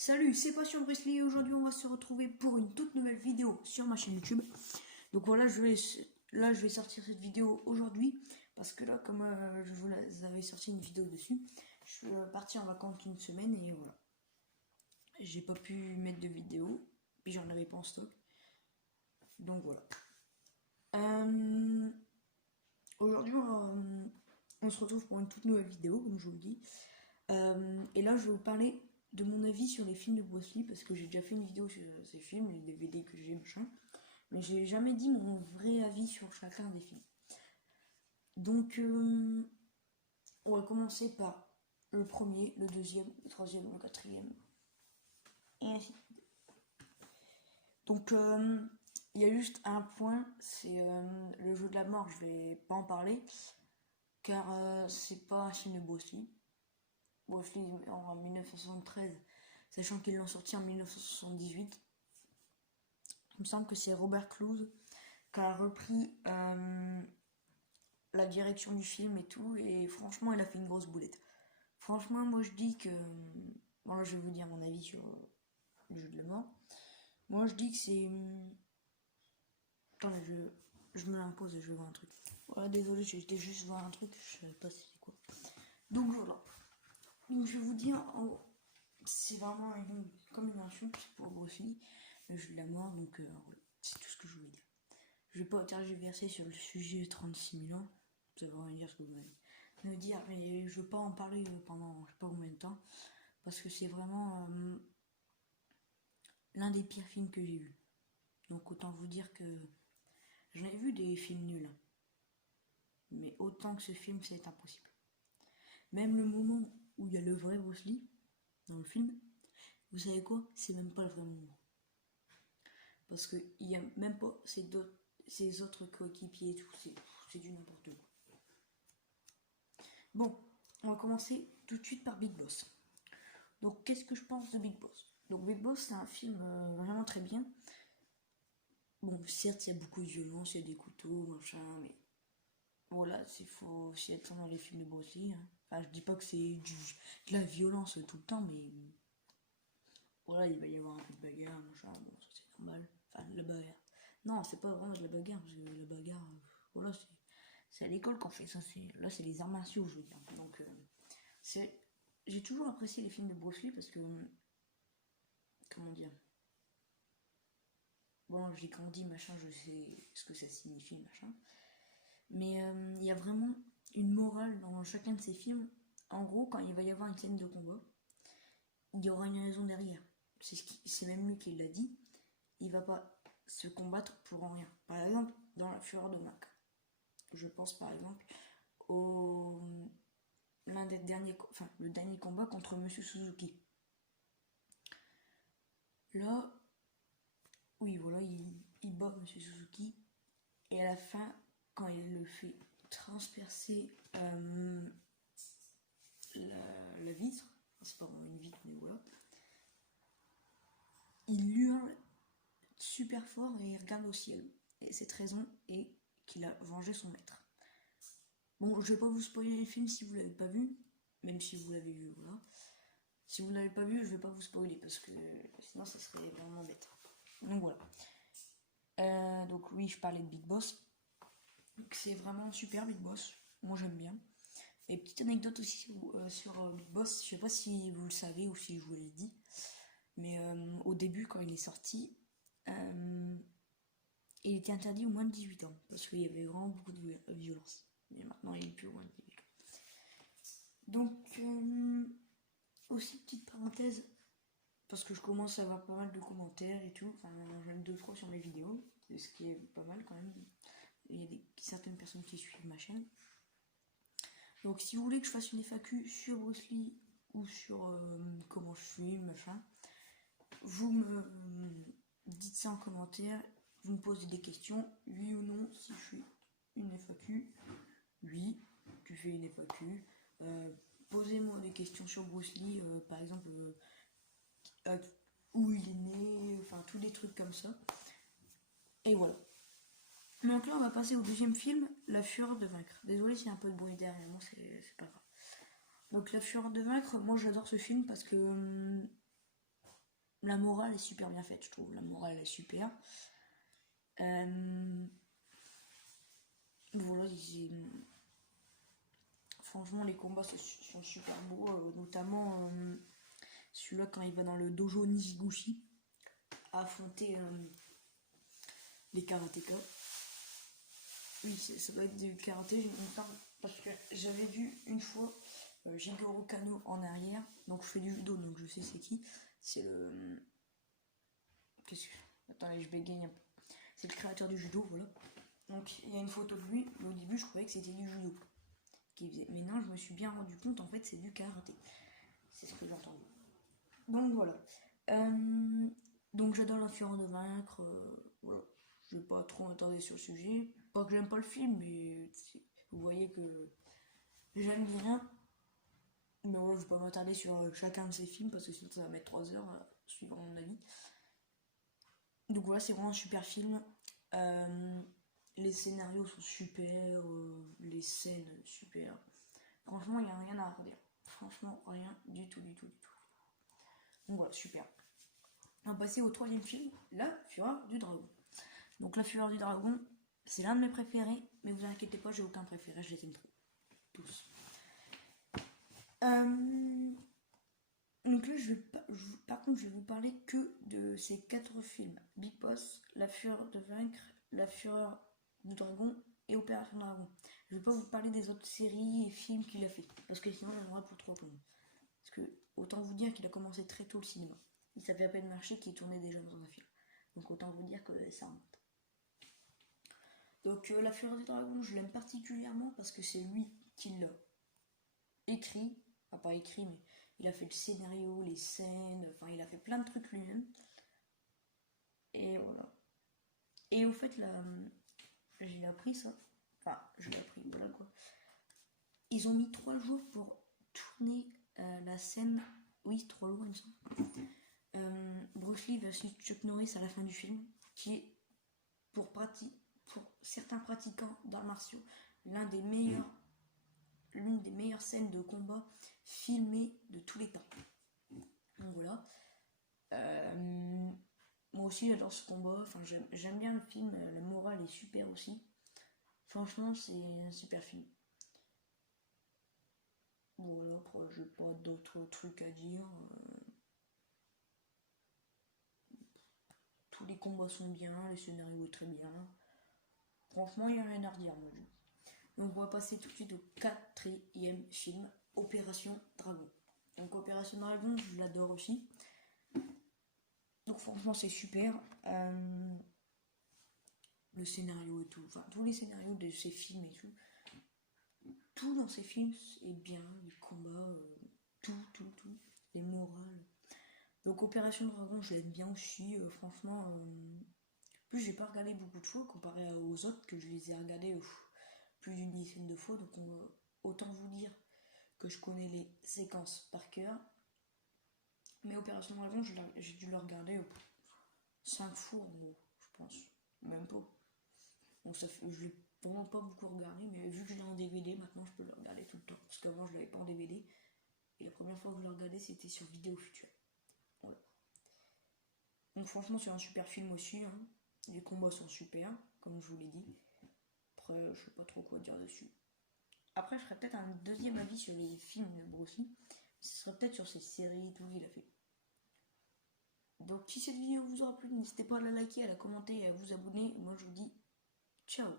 Salut, c'est Passion Bruce Lee et aujourd'hui on va se retrouver pour une toute nouvelle vidéo sur ma chaîne YouTube. Donc voilà, je vais sortir cette vidéo aujourd'hui parce que là, comme je vous avais sorti une vidéo dessus, je suis parti en vacances une semaine et voilà. J'ai pas pu mettre de vidéo, puis j'en avais pas en stock. Donc voilà. Aujourd'hui, on se retrouve pour une toute nouvelle vidéo, comme je vous le dis. Et là, je vais vous parler de mon avis sur les films de Bruce Lee parce que j'ai déjà fait une vidéo sur ces films, les DVD que j'ai, machin. Mais j'ai jamais dit mon vrai avis sur chacun des films. Donc, on va commencer par le premier, le deuxième, le troisième, le quatrième, et ainsi de suite. Donc, il y a juste un point, c'est le jeu de la mort. Je vais pas en parler car c'est pas un film de Bruce Lee. Bruce Lee en 1973, sachant qu'ils l'ont sorti en 1978. Il me semble que c'est Robert Clouse qui a repris la direction du film et tout, et franchement, il a fait une grosse boulette. Franchement, moi je dis que. Bon, là, je vais vous dire mon avis sur le jeu de la mort. Moi je dis que c'est. Attendez, je me l'impose et je vais voir un truc. Voilà, désolé, j'étais juste voir un truc, je savais pas c'était quoi. Donc voilà. Donc je vais vous dire, c'est vraiment comme une insulte pour Bruce Lee, le jeu de la mort, donc voilà, c'est tout ce que je voulais dire. Je vais pas tergiverser sur le sujet 36 000 ans, ça va rien dire ce que vous allez me dire, mais je veux pas en parler pendant je sais pas combien de temps, parce que c'est vraiment l'un des pires films que j'ai vu. Donc autant vous dire que j'en ai vu des films nuls, mais autant que ce film, c'est impossible. Même le moment où il y a le vrai Bruce Lee dans le film, vous savez quoi? C'est même pas le vrai moment. Parce qu'il y a même pas ses autres coéquipiers et tout, c'est du n'importe quoi. Bon, on va commencer tout de suite par Big Boss. Donc, qu'est-ce que je pense de Big Boss? Donc, Big Boss, c'est un film vraiment très bien. Bon, certes, il y a beaucoup de violence, il y a des couteaux, machin, mais voilà, il faut aussi être dans les films de Bruce Lee. Hein. Enfin, je dis pas que c'est de la violence tout le temps, mais voilà, il va y avoir un peu de bagarre, machin, bon, ça c'est normal. Enfin, de la bagarre. Non, c'est pas vraiment de la bagarre, parce que la bagarre, voilà, c'est à l'école qu'on fait ça. Là, c'est les arts martiaux, je veux dire. Donc, j'ai toujours apprécié les films de Bruce Lee parce que, comment dire, bon, j'ai grandi, machin, je sais ce que ça signifie, machin. Mais il y a vraiment une morale dans chacun de ces films. En gros, quand il va y avoir une scène de combat, il y aura une raison derrière. C'est même lui qui l'a dit. Il va pas se combattre pour rien. Par exemple, dans La Fureur de Vaincre. Je pense par exemple au l'un des derniers, enfin le dernier combat contre Monsieur Suzuki. Là, oui, voilà, il bat Monsieur Suzuki et à la fin, quand il le fait transpercer la vitre, c'est pas vraiment une vitre, mais voilà, il hurle super fort et il regarde au ciel. Et cette raison est qu'il a vengé son maître. Bon, je vais pas vous spoiler le film si vous l'avez pas vu, même si vous l'avez vu, voilà. Si vous ne l'avez pas vu, je vais pas vous spoiler parce que sinon ça serait vraiment bête. Donc voilà. Donc oui, je parlais de Big Boss. C'est vraiment super Big Boss. Moi j'aime bien. Et petite anecdote aussi sur Big Boss, je sais pas si vous le savez ou si je vous l'ai dit, mais au début quand il est sorti, il était interdit aux moins de 18 ans parce qu'il y avait vraiment beaucoup de violence. Mais maintenant il est plus au moins de 18 ans. Donc aussi petite parenthèse, parce que je commence à avoir pas mal de commentaires et tout, enfin j'aime 2-3 sur mes vidéos, ce qui est pas mal quand même. Il y a certaines personnes qui suivent ma chaîne. Donc si vous voulez que je fasse une FAQ sur Bruce Lee ou sur comment je filme, machin, vous me dites ça en commentaire, vous me posez des questions, oui ou non, si je fais une FAQ, oui, tu fais une FAQ, posez-moi des questions sur Bruce Lee, par exemple, où il est né, enfin tous des trucs comme ça. Et voilà. Donc là, on va passer au deuxième film, La Fureur de Vaincre. Désolé s'il y a un peu de bruit derrière moi, c'est pas grave. Donc La Fureur de Vaincre, moi j'adore ce film parce que La morale est super bien faite, je trouve. La morale est super. Voilà, franchement, les combats sont super beaux, notamment celui-là quand il va dans le dojo Nijiguchi à affronter les karatékas. Oui, ça doit être du karaté, j'ai longtemps, parce que j'avais vu une fois Jigoro Kano en arrière, donc je fais du judo, donc je sais c'est qui. C'est le. Qu'est-ce que. Attendez, je bégaye un peu. C'est le créateur du judo, voilà. Donc il y a une photo de lui, mais au début je croyais que c'était du judo qu'il faisait. Mais non, je me suis bien rendu compte, en fait, c'est du karaté. C'est ce que j'ai entendu. Donc voilà. Donc j'adore La Fureur de Vaincre. Voilà. Je vais pas trop m'attarder sur le sujet. Pas que j'aime pas le film, mais vous voyez que j'aime bien. Mais voilà, je vais pas m'attarder sur chacun de ces films parce que sinon ça va mettre 3 heures, suivant mon avis. Donc voilà, c'est vraiment un super film. Les scénarios sont super, les scènes super. Franchement, il n'y a rien à redire. Franchement, rien du tout, du tout, du tout. Donc voilà, super. On va passer au troisième film, La Fureur du Dragon. Donc La Fureur du Dragon, c'est l'un de mes préférés, mais vous inquiétez pas, j'ai aucun préféré, je les aime trop. Tous. Donc là, par contre, je vais vous parler que de ces 4 films. Big Boss, La Fureur de Vaincre, La Fureur du Dragon et Opération Dragon. Je vais pas vous parler des autres séries et films qu'il a fait, parce que sinon j'en aurai pour 3 plombs. Parce que, autant vous dire qu'il a commencé très tôt le cinéma. Il savait à peine marcher qu'il tournait déjà dans un film. Donc autant vous dire que ça remonte. Donc La Fureur du Dragon, je l'aime particulièrement parce que c'est lui qui l'a écrit. Enfin pas écrit, mais il a fait le scénario, les scènes, enfin il a fait plein de trucs lui-même. Et voilà. Et au fait, là, j'ai appris ça. Enfin, je l'ai appris, voilà quoi. Ils ont mis 3 jours pour tourner la scène. Oui, 3 jours, il me semble. Bruce Lee versus Chuck Norris à la fin du film, qui est pour certains pratiquants d'arts martiaux l'une des meilleures scènes de combat filmées de tous les temps. Donc voilà. Moi aussi j'adore ce combat, enfin, j'aime bien le film, la morale est super aussi. Franchement, c'est un super film. Voilà, après j'ai pas d'autres trucs à dire. Tous les combats sont bien, le scénario est très bien. Franchement, il n'y a rien à redire, moi. Donc on va passer tout de suite au 4e film, Opération Dragon. Donc Opération Dragon, je l'adore aussi. Donc franchement, c'est super. Le scénario et tout, enfin tous les scénarios de ces films et tout dans ces films est bien, les combats, tout, les morales. Donc Opération Dragon, je l'aime bien aussi, franchement. En plus, j'ai pas regardé beaucoup de fois comparé aux autres que je les ai regardés plus d'une dizaine de fois, donc autant vous dire que je connais les séquences par cœur. Mais Opération Dragon, j'ai dû le regarder 5 fois en gros, je pense, même pas. Donc je l'ai vraiment pas beaucoup regardé, mais vu que je l'ai en DVD, maintenant je peux le regarder tout le temps. Parce qu'avant je l'avais pas en DVD. Et la première fois que je le regardais, c'était sur Vidéo Future. Voilà. Donc franchement, c'est un super film aussi. Hein. Les combats sont super, comme je vous l'ai dit. Après, je sais pas trop quoi dire dessus. Après, je ferai peut-être un deuxième avis sur les films de Bruce Lee. Ce serait peut-être sur ses séries et tout qu'il a fait. Donc si cette vidéo vous aura plu, n'hésitez pas à la liker, à la commenter et à vous abonner. Moi je vous dis ciao.